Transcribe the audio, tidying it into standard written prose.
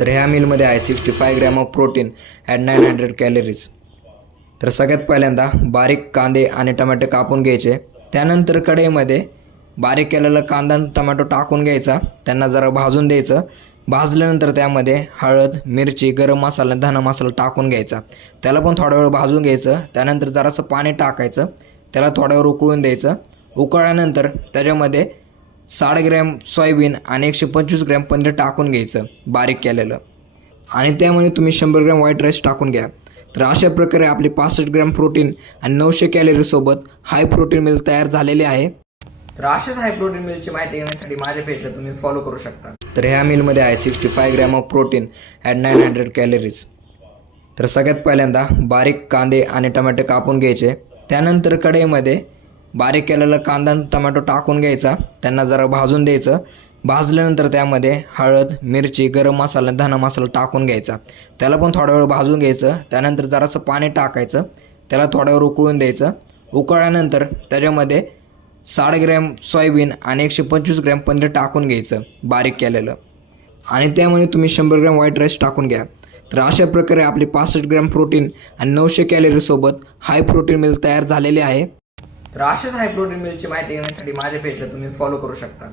तर ह्या मीलमध्ये आहे 65 gram of protein at 900 calories. तर सगळ्यात पहिल्यांदा बारीक कांदे आणि टमॅटो कापून घ्यायचे. त्यानंतर कढईमध्ये बारीक केलेला कांदा आणि टमॅटो टाकून घ्यायचा, त्यांना जरा भाजून द्यायचं. भाजल्यानंतर त्यामध्ये हळद, मिरची, गरम मसाला, धना मसाला टाकून घ्यायचा. त्याला पण थोडा वेळ भाजून घ्यायचं. त्यानंतर जरासं पाणी टाकायचं, त्याला थोडा वेळ उकळून द्यायचं. उकळल्यानंतर त्याच्यामध्ये 60 ग्रॅम सोयाबीन आणि 125 ग्रॅम पनीर टाकून घ्यायचं बारीक केलेलं, आणि त्यामध्ये तुम्ही 100 ग्रॅम व्हाईट राईस टाकून घ्या. तर अशा प्रकारे आपली 65 ग्रॅम प्रोटीन आणि 900 कॅलरीसोबत हाय प्रोटीन मिल तयार झालेले आहे. तर अशाच हाय प्रोटीन मिलची माहिती घेण्यासाठी माझ्या पेजला तुम्ही फॉलो करू शकता. तर ह्या मीलमध्ये आहे 65 gram of protein at 900 calories. तर सगळ्यात पहिल्यांदा बारीक कांदे आणि टमॅटो कापून घ्यायचे. त्यानंतर कढईमध्ये बारीक केलेला कांदा आणि टमॅटो टाकून घ्यायचा, त्यांना जरा भाजून द्यायचं. भाजल्यानंतर त्यामध्ये हळद, मिरची, गरम मसाला, धना मसाला टाकून घ्यायचा. त्याला पण थोडा वेळ भाजून घ्यायचं. त्यानंतर जरासं पाणी टाकायचं, त्याला थोडा वेळ उकळून द्यायचं. उकळल्यानंतर त्याच्यामध्ये 60 ग्रॅम सोयाबीन आणि 125 ग्रॅम पनीर टाकून घ्यायचं बारीक केलेलं, आणि त्यामध्ये तुम्ही 100 ग्रॅम व्हाईट राईस टाकून घ्या. तर अशा प्रकारे आपली 65 ग्रॅम प्रोटीन आणि 900 कॅलरीसोबत हाय प्रोटीन मिल तयार झालेले आहे. तर अशाच हाय प्रोटीन मिलची माहिती घेण्यासाठी माझ्या पेजला तुम्ही फॉलो करू शकता.